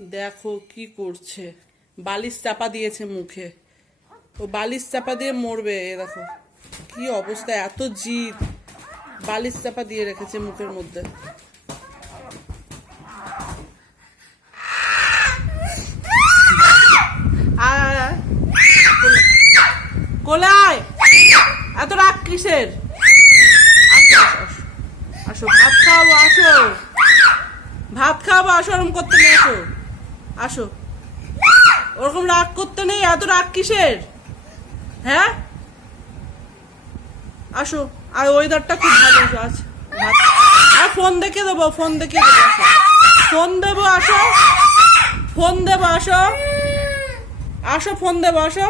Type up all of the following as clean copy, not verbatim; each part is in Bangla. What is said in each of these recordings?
দেখো কি করছে, বালিশ চাপা দিয়েছে মুখে। ও বালিশ চাপা দিয়ে মরবে। দেখো কি অবস্থা, এত জিদ, বালিশ চাপা দিয়ে রেখেছে মুখের মধ্যে। কোলায় এত রাগ কিসের? আসো ভাত খাওয়াবো, আসো ভাত খাওয়াবো, আসো। ওরকম করতে নেই, আসো আসো। ওরকম রাগ করতে নেই, এত রাগ কিসের? হ্যাঁ আসো। আর ওয়েদারটা খুব ভালো আছে। আর ফোন দেখে দেবো, ফোন দেখে দেবো, আসো। ফোন দেবো, আসো। ফোন দেবো, আসো আসো। ফোন দেবো, আসো।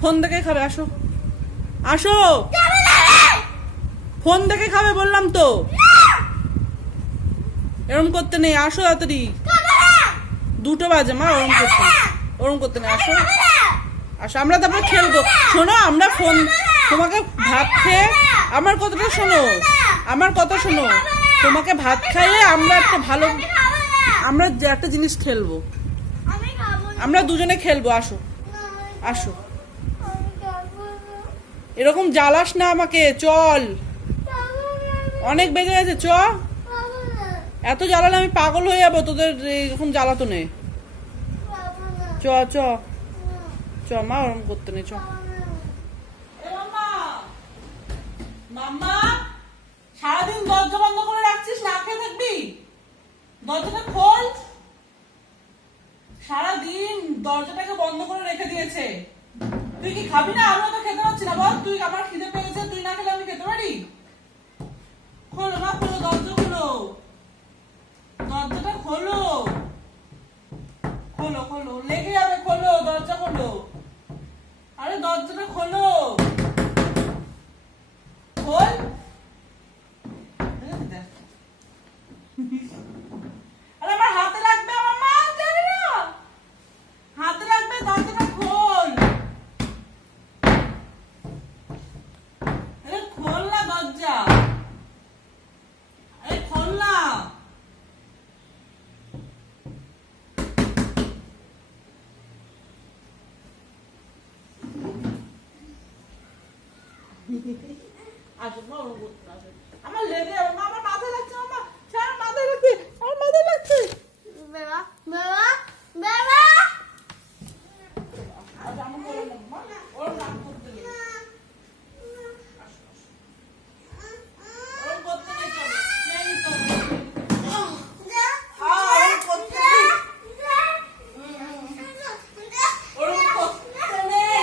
ফোন দেখে খাবে, আসো আসো। ফোন দেখে খাবে বললাম তো। এরম করতে নেই, আসো তাড়াতাড়ি। 2টা বাজে মা, ওরম করতে নেই, আসো আসো। আমরা তারপরে খেলবো। শোনো, আমরা ফোন, তোমাকে ভাত খেয়ে, আমার কথাটা শোনো, আমার কথা শোনো। তোমাকে ভাত খাইয়ে আমরা একটা ভালো, আমরা একটা জিনিস খেলবো, আমরা দুজনে খেলবো, আসো আসো। এরকম জ্বালাস না আমাকে, চল। অনেক বেজে গেছে, চ। এত জ্বালালে আমি পাগল হয়ে যাবো, তোদের এরকম জ্বালাতো নেই। চ চ চ মা, ওরকম করতে নেই, চ। মাম্মা, সারাদিন দরজা বন্ধ করে রাখছিস, না খেয়ে থাকবি? দরজাটা খোল। সারাদিন দরজাটাকে বন্ধ করে রেখে দিয়েছে। তুই কি খাবি না? আমিও তো খেতে পারছি না, বল। তুই, আমার খিদে পেয়েছে, তুই না খেলে আমি খেতে পারি? খোলো না, খোলো, দরজা খোলো, দরজাটা খোলো, খোলো খোলো, লেগে যাবে, খোলো দরজা, খোলো। আরে দরজাটা খোলো, খোল। আরে আমার হাতে লাগবে, আমার মা জানে না, হাতে লাগবে, দরজাটা খোল। আরে খোল না দরজা, আরে খোল না। আসো মা, ওরকম করতে না, আসো। আমার লেগে যাবে মা, আমার মাথায় লাগছে, আমার ছাড়, মাথায় লাগছে, আমার মাথায় লাগছে। বাবা বাবা বাবা, আজ আমি বলে নেব মা, ওর রাগ করতে নেই। আসো আসো, ওর করতে নেই, চলো খেয়ে নিতে হবে। ওর করতে নেই, ওর করতে নেই।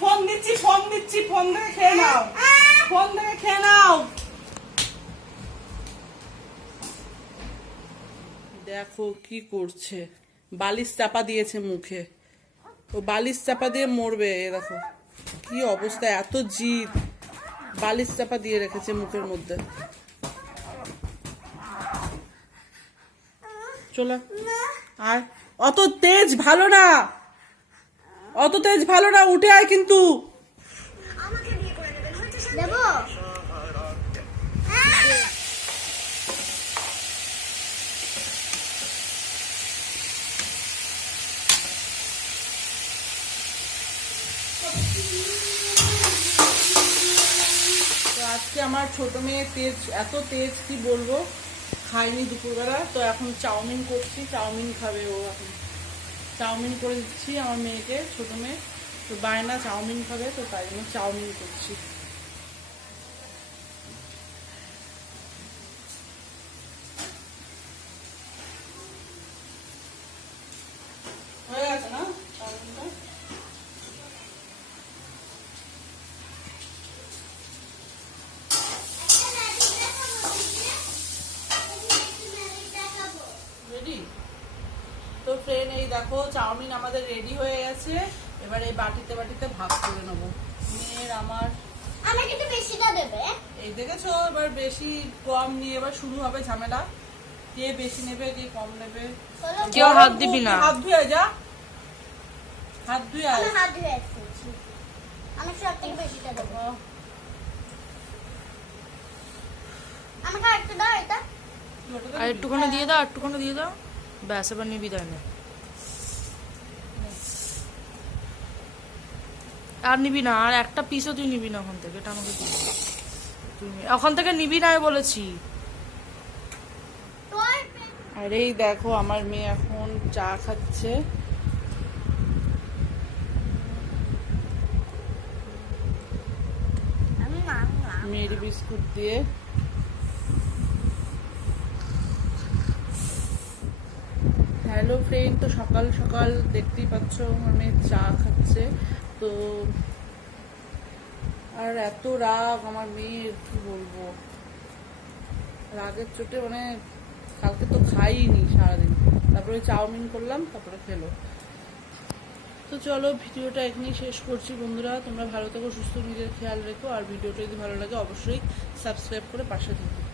ফোন দিচ্ছি, ফোন দিচ্ছি, ফোন দেখে খেয়ে নাও, ফোন দেখে খেয়ে নাও। দেখো কি করছে, বালিশ চাপা দিয়েছে মুখে। ও বালিশ চাপা দিয়ে মরবে। দেখো কি অবস্থা, এত জিদ, বালিশ চাপা দিয়ে রেখেছে মুখের মধ্যে। চলো আর অত তেজ ভালো না, অত তেজ ভালো না, উঠে আয় কিন্তু। দেবো তো আজকে আমার ছোট মেয়ে তেজ, এত তেজ কি বলবো, খায়নি দুপুরবেলা। তো এখন চাউমিন করছি, চাউমিন খাবে ও। এখন চাউমিন করে দিচ্ছি আমার মেয়েকে, ছোট মেয়ে তো বায়না চাউমিন খাবে, তো তাই জন্য চাউমিন করছি। হয়ে গেছে না চাউমিনটা? রেডি? তো ফ্রেন্ড, এই দেখো চাউমিন আমাদের রেডি হয়ে গেছে। এবার এই বাটিতে বাটিতে ভাগ করে নেবো, মেয়ের আমার। আমাকে একটু বেশিটা দেবে। এই দেখেছো, এবার বেশি কম নিয়ে এবার শুরু হবে ঝামেলা, কে বেশি নেবে কে কম নেবে। কেউ হাত দিবি না। হাত ধুয়ে যা, হাত ধুয়ে আমি হাত ধুয়ে এসেছি। আমি সব থেকে বেশিটা দেবো। আর একটুখানি দিয়ে দাও, একটুখানি দিয়ে দাও, ব্যাস এবার নিবি তাই না। আর নিবি না, আর একটা পিসও তুই নিবি না ওখান থেকে, এটা আমাকে দিয়ে দে। ওখান থেকে নিবি না আমি বলেছি। আর এই দেখো আমার মেয়ে এখন চা খাচ্ছে। মেরি বিস্কুট দিয়ে। হ্যালো ফ্রেন্ড, তো সকাল সকাল দেখতেই পাচ্ছ আমার মেয়ে চা খাচ্ছে। তো আর এত রাগ আমার মেয়ের, কি বলবো, রাগের চোটে মানে কালকে তো খাইনি সারাদিন, তারপরে চাউমিন করলাম, তারপরে খেলো। তো চলো ভিডিওটা এখানেই শেষ করছি বন্ধুরা। তোমরা ভালো থেকো, সুস্থ, নিজের খেয়াল রেখো। আর ভিডিওটা যদি ভালো লাগে অবশ্যই সাবস্ক্রাইব করে পাশে থেকো।